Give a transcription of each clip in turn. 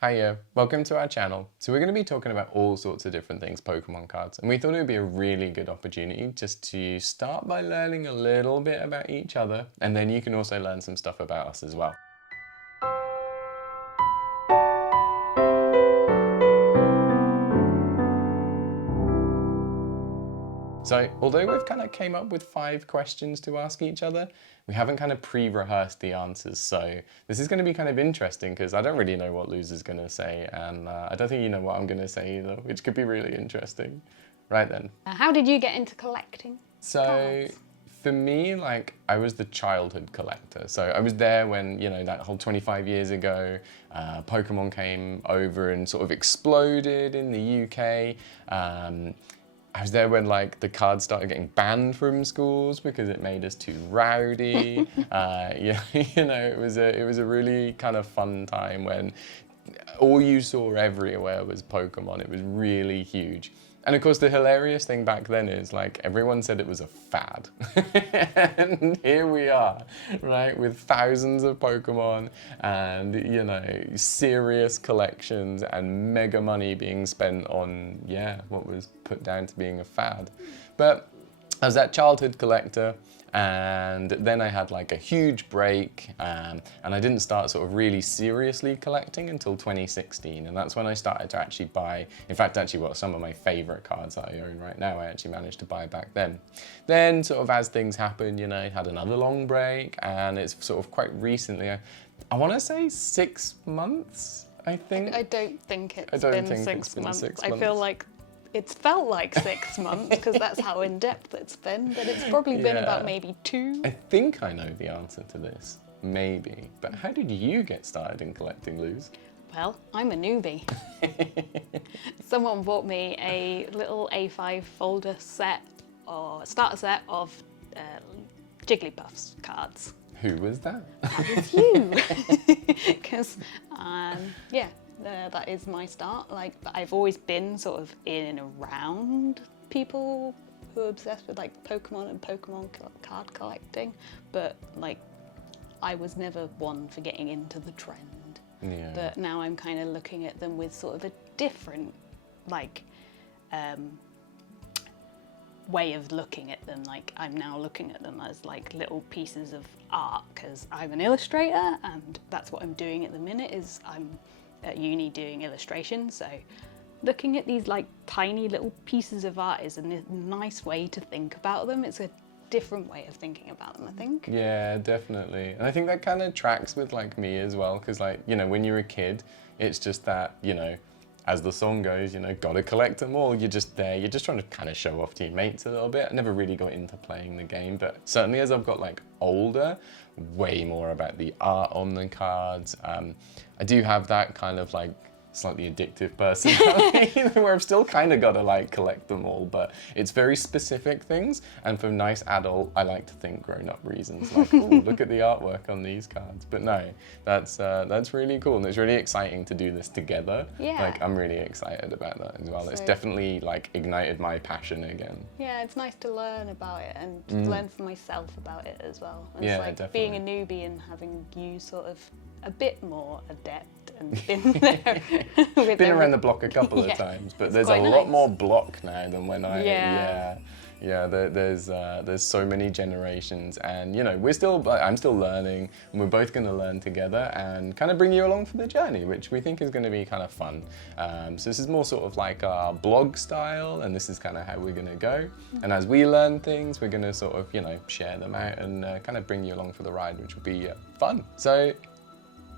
Hiya, welcome to our channel. So we're going to be talking about all sorts of different things Pokemon cards, and we thought it would be a really good opportunity just to start by learning a little bit about each other, and then you can also learn some stuff about us as well. So, although we've kind of came up with 5 questions to ask each other, we haven't kind of pre-rehearsed the answers. So this is going to be kind of interesting because I don't really know what Luz is going to say, and I don't think you know what I'm going to say either, which could be really interesting. Right then. How did you get into collecting cards? For me, like, I was the childhood collector. So I was there when, you know, that whole 25 years ago, Pokemon came over and sort of exploded in the UK. I was there when like the cards started getting banned from schools because it made us too rowdy. Yeah, you know, it was a really kind of fun time when all you saw everywhere was Pokemon. It was really huge. And of course, the hilarious thing back then is like everyone said it was a fad. And here we are, right, with thousands of Pokemon and, you know, serious collections and mega money being spent on, yeah, what was put down to being a fad. But I was that childhood collector, and then I had like a huge break, and I didn't start sort of really seriously collecting until 2016, and that's when I started to actually buy, in fact actually what some of my favourite cards that I own right now I actually managed to buy back then. Then sort of as things happened, you know, I had another long break, and it's sort of quite recently, I want to say 6 months, I think. I don't think it's been 6 months. I feel like it's felt like 6 months because that's how in-depth it's been, but it's probably been about maybe 2. I think I know the answer to this, maybe. But how did you get started in collecting, Luz? Well, I'm a newbie. Someone bought me a little A5 folder set or starter set of Jigglypuff's cards. Who was that? That was you. Because, yeah. That is my start. Like, I've always been sort of in and around people who are obsessed with like Pokemon and Pokemon card collecting, but like I was never one for getting into the trend. Yeah. But now I'm kind of looking at them with sort of a different like way of looking at them. Like I'm now looking at them as like little pieces of art because I'm an illustrator, and that's what I'm doing at the minute. Is I'm at uni doing illustration, so looking at these like tiny little pieces of art is a nice way to think about them. It's a different way of thinking about them, I think. Yeah, definitely. And I think that kind of tracks with like me as well, because like, you know, when you're a kid, it's just that, you know, as the song goes, you know, gotta collect them all. You're just there, you're just trying to kind of show off to your mates a little bit. I never really got into playing the game, but certainly as I've got like older, way more about the art on the cards. I do have that kind of like slightly addictive personality where I've still kind of got to like collect them all, but it's very specific things, and for nice adult, I like to think grown-up reasons, like, oh, look at the artwork on these cards. But no, that's really cool, and it's really exciting to do this together. Yeah. Like, I'm really excited about that as well. So, it's definitely like ignited my passion again. Yeah, it's nice to learn about it and learn for myself about it as well. And yeah, it's like definitely. Being a newbie and having you sort of a bit more adept and been there. Been around the block a couple of times, but there's a lot more block now than when I, there's so many generations, and you know, I'm still learning, and we're both going to learn together and kind of bring you along for the journey, which we think is going to be kind of fun. So this is more sort of like our blog style, and this is kind of how we're going to go. And as we learn things, we're going to sort of, you know, share them out and kind of bring you along for the ride, which will be fun. So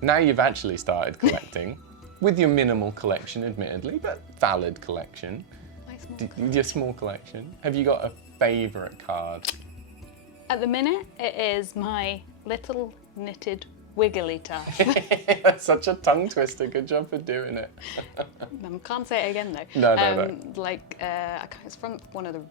now you've actually started collecting, with your minimal collection, admittedly, but valid collection. Your small collection. Have you got a favourite card? At the minute, it is my little knitted Wigglytuff. That's such a tongue twister. Good job for doing it. Can't say it again though. No. Like it's from one of the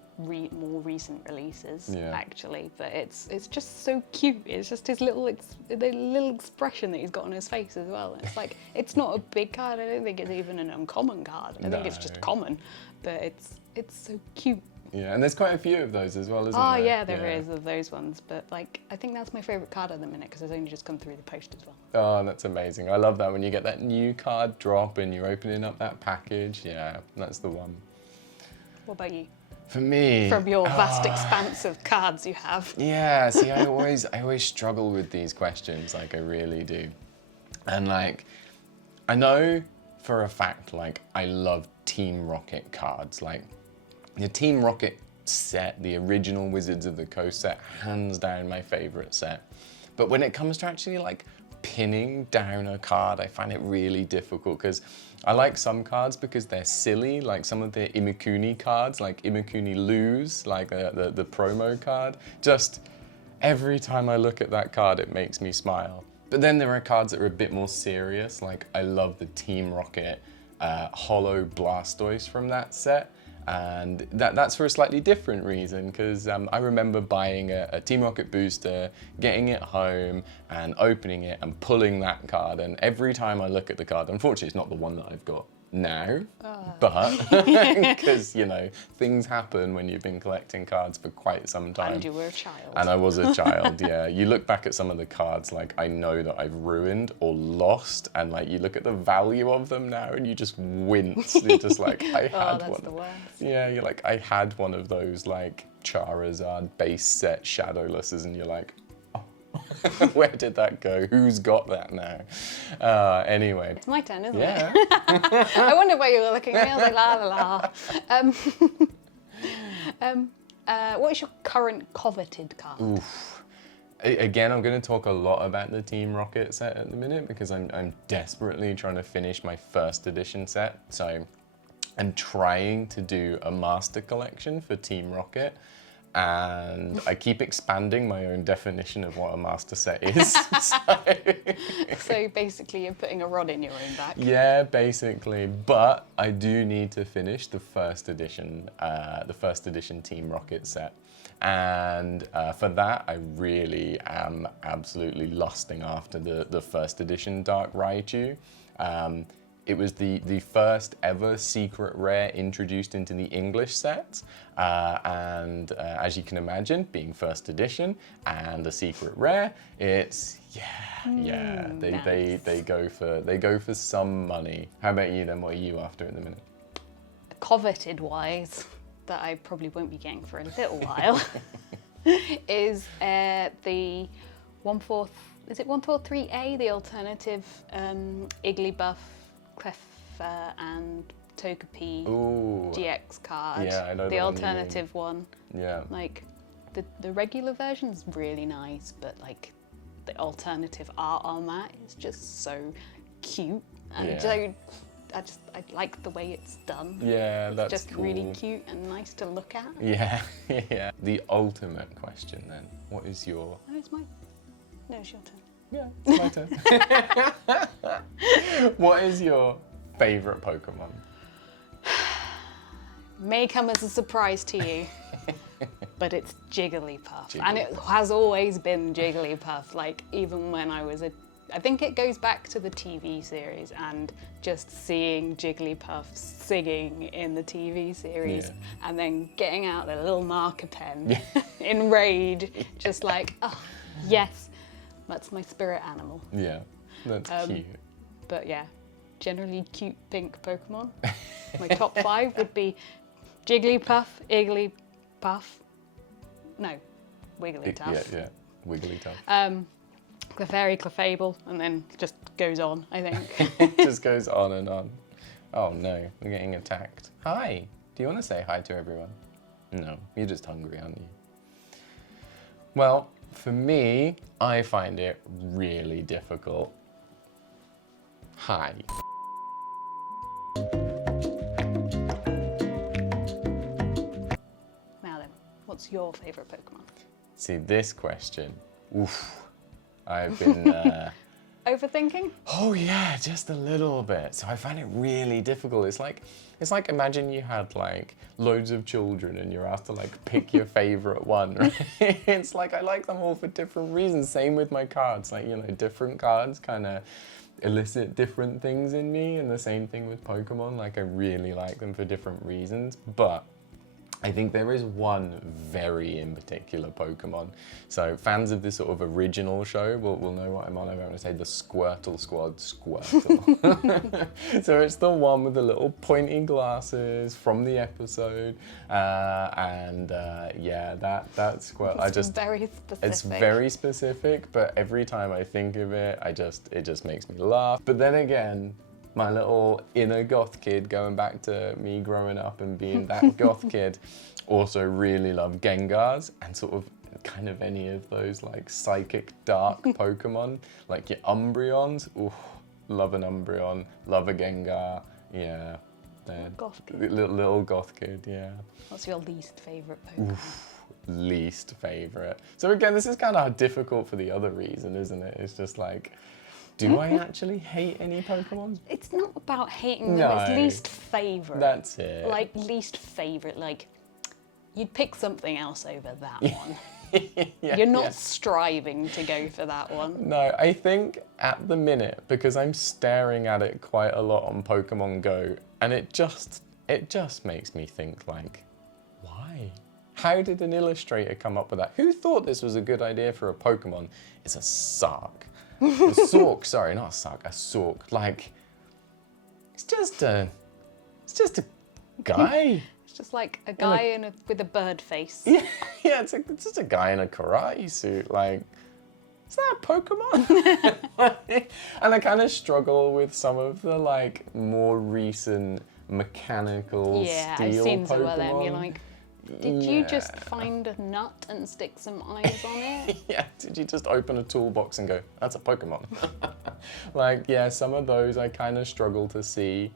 more recent releases, actually. But it's just so cute. It's just his little the little expression that he's got on his face as well. It's like it's not a big card. I don't think it's even an uncommon card. I think it's just common, but it's so cute. Yeah, and there's quite a few of those as well, isn't Oh there? yeah, there is of those ones, but like I think that's my favourite card at the minute because it's only just come through the post as well. Oh, that's amazing. I love that when you get that new card drop and you're opening up that package. Yeah, that's the one. What about you? For me, From your vast expanse of cards you have. yeah, see, I always struggle with these questions, like I really do. And like, I know for a fact, like I love Team Rocket cards. Like the Team Rocket set, the original Wizards of the Coast set, hands down my favorite set. But when it comes to actually like pinning down a card, I find it really difficult because I like some cards because they're silly, like some of the Imakuni cards, like Imakuni Lose, like the promo card. Just every time I look at that card, it makes me smile. But then there are cards that are a bit more serious, like I love the Team Rocket Hollow Blastoise from that set. And that's for a slightly different reason, because I remember buying a Team Rocket booster, getting it home and opening it and pulling that card. And every time I look at the card, unfortunately it's not the one that I've got now, but because, you know, things happen when you've been collecting cards for quite some time. And you were a child. And I was a child, yeah. You look back at some of the cards, like I know that I've ruined or lost, and like you look at the value of them now and you just wince. You're just like, I had that's one. the worst. Yeah, you're like, I had one of those like Charizard base set Shadowlesses, and you're like, oh, where did that go? Who's got that now? Anyway. It's my turn, isn't Yeah. it? I wondered why you were looking at me. I was like, la la la. What is your current coveted card? Oof. Again, I'm going to talk a lot about the Team Rocket set at the minute because I'm desperately trying to finish my first edition set. So I'm trying to do a master collection for Team Rocket, and I keep expanding my own definition of what a master set is. So basically you're putting a rod in your own back. Yeah, basically, but I do need to finish the first edition Team Rocket set. And for that, I really am absolutely lusting after the first edition Dark Raichu. It was the first ever secret rare introduced into the English set, and as you can imagine, being first edition and a secret rare, it's they go for some money. How about you then? What are you after at the minute? Coveted wise, that I probably won't be getting for a little while, is the 143A, the alternative Igglybuff, Cleffa and Togepi GX card. Yeah, I know the the one you alternative one. Yeah. Like the regular version's really nice, but like the alternative art on that is just so cute. And I like the way it's done. Yeah, that's just cool. really cute and nice to look at. Yeah, yeah. The ultimate question then, what is your... No, it's mine. No, it's your turn. Yeah, it's my turn. What is your favourite Pokemon? May come as a surprise to you, but it's Jigglypuff. And it has always been Jigglypuff, like even when I was I think it goes back to the TV series and just seeing Jigglypuff singing in the TV series and then getting out the little marker pen in Raid, just like, oh, yes, that's my spirit animal. Yeah, that's cute. But yeah, generally cute pink Pokemon. My top 5 would be Jigglypuff, Igglypuff, no, Wigglytuff. Yeah, Wigglytuff. Clefairy, Clefable, and then just goes on, I think. It just goes on and on. Oh no, we're getting attacked. Hi, do you want to say hi to everyone? No, you're just hungry, aren't you? Well, for me, I find it really difficult. Hi. Now then, what's your favourite Pokemon? See, this question, oof, I've been... Overthinking? Oh yeah, just a little bit. So I find it really difficult. It's like imagine you had like loads of children and you're asked to like pick your favorite one. Right? It's like I like them all for different reasons. Same with my cards. Like, you know, different cards kind of elicit different things in me, and the same thing with Pokemon. Like I really like them for different reasons. But I think there is one very in particular Pokemon. So fans of this sort of original show will know what I'm on. I'm going to say the Squirtle Squad Squirtle. So it's the one with the little pointy glasses from the episode. Yeah, that Squirtle. It's very specific. It's very specific, but every time I think of it, it just makes me laugh. But then again, my little inner goth kid, going back to me growing up and being that goth kid, also really love Gengars and sort of kind of any of those like psychic dark Pokemon, like your Umbreons. Ooh, love an Umbreon, love a Gengar. Yeah, Goth kid. Little goth kid. Yeah. What's your least favourite Pokemon? Oof, least favourite. So again, this is kind of difficult for the other reason, isn't it? It's just like, do I actually hate any Pokemon? It's not about hating them, No. it's least favourite. That's it. Like, least favourite, like, you'd pick something else over that one. Yeah, You're not yeah. striving to go for that one. No, I think at the minute, because I'm staring at it quite a lot on Pokemon Go, and it just makes me think like, why? How did an illustrator come up with that? Who thought this was a good idea for a Pokemon? It's a Sark. A Sork, sorry, not a Sark, a Sork. Like, it's just a guy. It's just like a guy with a bird face. Yeah, it's just a guy in a karate suit. Like, is that a Pokemon? And I kind of struggle with some of the like more recent mechanical Yeah, steel I've seen Pokemon. some of them. You're like, did you just find a nut and stick some eyes on it? Yeah, did you just open a toolbox and go, that's a Pokemon? Like, yeah, some of those I kind of struggle to see.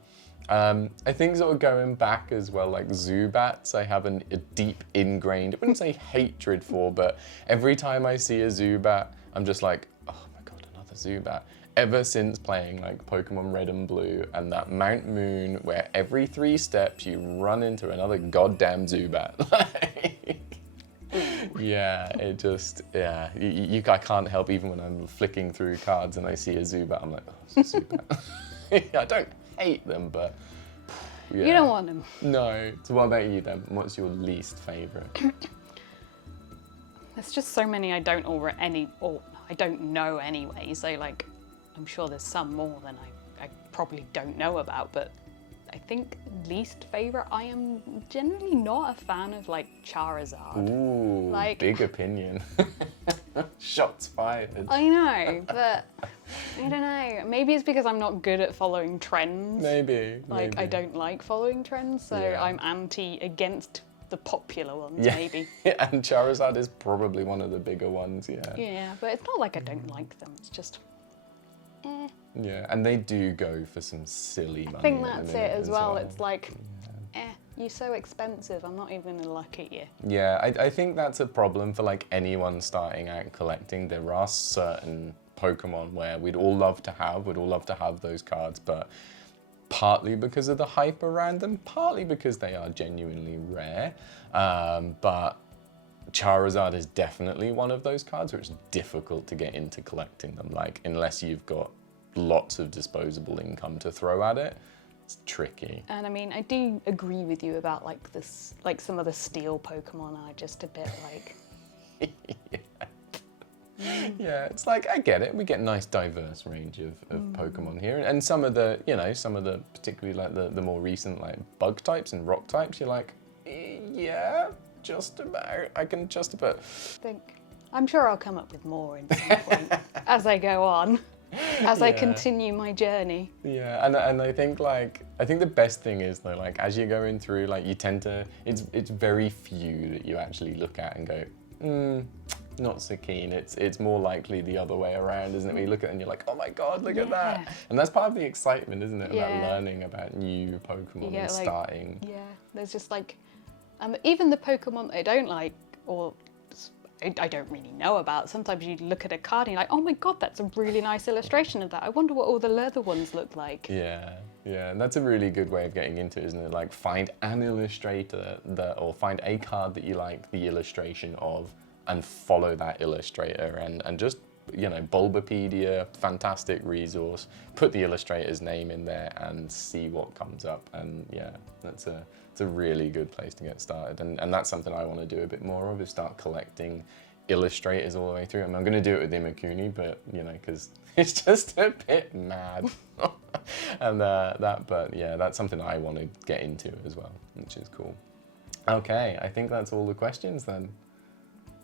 I think sort of going back as well, like Zubats, I have a deep ingrained, I wouldn't say hatred for, but every time I see a Zubat, I'm just like, oh my God, another Zubat. Ever since playing like Pokemon Red and Blue and that Mount Moon where every 3 steps you run into another goddamn Zubat. Yeah, it just, yeah, I can't help even when I'm flicking through cards and I see a Zubat, I'm like, oh, it's a Zubat. Yeah, I don't hate them, but yeah. You don't want them. No. So what about you then? What's your least favourite? There's just so many I don't know anyway. So like, I'm sure there's some more than I probably don't know about. But I think least favourite, I am generally not a fan of like Charizard. Ooh, Like- big opinion. Shots fired. I know, but I don't know. Maybe it's because I'm not good at following trends. Maybe. Like, I don't like following trends, so Yeah. I'm against the popular ones, Yeah. maybe. And Charizard is probably one of the bigger ones, yeah. Yeah, but it's not like I don't like them. It's just, Yeah, and they do go for some silly money. I think at the that's minute it as well. It's like, you're so expensive. I'm not even gonna look at you. Yeah, I think that's a problem for like anyone starting out collecting. There are certain Pokemon where we'd all love to have those cards, but partly because of the hype around them, partly because they are genuinely rare. But Charizard is definitely one of those cards where it's difficult to get into collecting them, like unless you've got lots of disposable income to throw at it. It's tricky. And I mean, I do agree with you about like this, like some of the steel Pokemon are just a bit like. Yeah, it's like, I get it. We get a nice diverse range of Pokemon here. And some of the, particularly like the more recent like bug types and rock types, you're like, yeah, just about. I can just about. I'm sure I'll come up with more in some point as I go on, as I Yeah. continue my journey. Yeah, and I think the best thing is though, like as you're going through, like you tend to, it's very few that you actually look at and go, not so keen. It's more likely the other way around, isn't it? When you look at it and you're like, oh my God, look at that. And that's part of the excitement, isn't it? About Yeah. learning about new Pokemon and like, starting. Yeah, there's just like, even the Pokemon that I don't like, or I don't really know about, sometimes you look at a card and you're like, oh my God, that's a really nice illustration of that. I wonder what all the leather ones look like. Yeah, and that's a really good way of getting into it, isn't it? Like find an illustrator or find a card that you like the illustration of and follow that illustrator and just you know, Bulbapedia, fantastic resource. Put the illustrator's name in there and see what comes up. And yeah, it's a really good place to get started. And that's something I want to do a bit more of, is start collecting illustrators all the way through. I mean, I'm going to do it with Imakuni, but you know, because it's just a bit mad. And but yeah, that's something I want to get into as well, which is cool. Okay, I think that's all the questions then.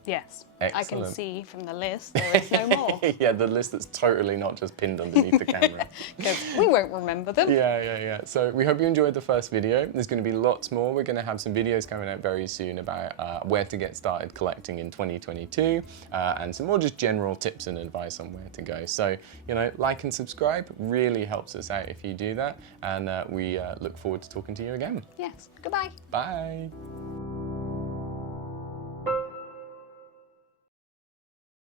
Yes. Excellent. I can see from the list there is no more. Yeah, the list that's totally not just pinned underneath the camera. Because we won't remember them. Yeah. So we hope you enjoyed the first video. There's going to be lots more. We're going to have some videos coming out very soon about where to get started collecting in 2022 and some more just general tips and advice on where to go. So, you know, like and subscribe really helps us out if you do that. And we look forward to talking to you again. Yes. Goodbye. Bye.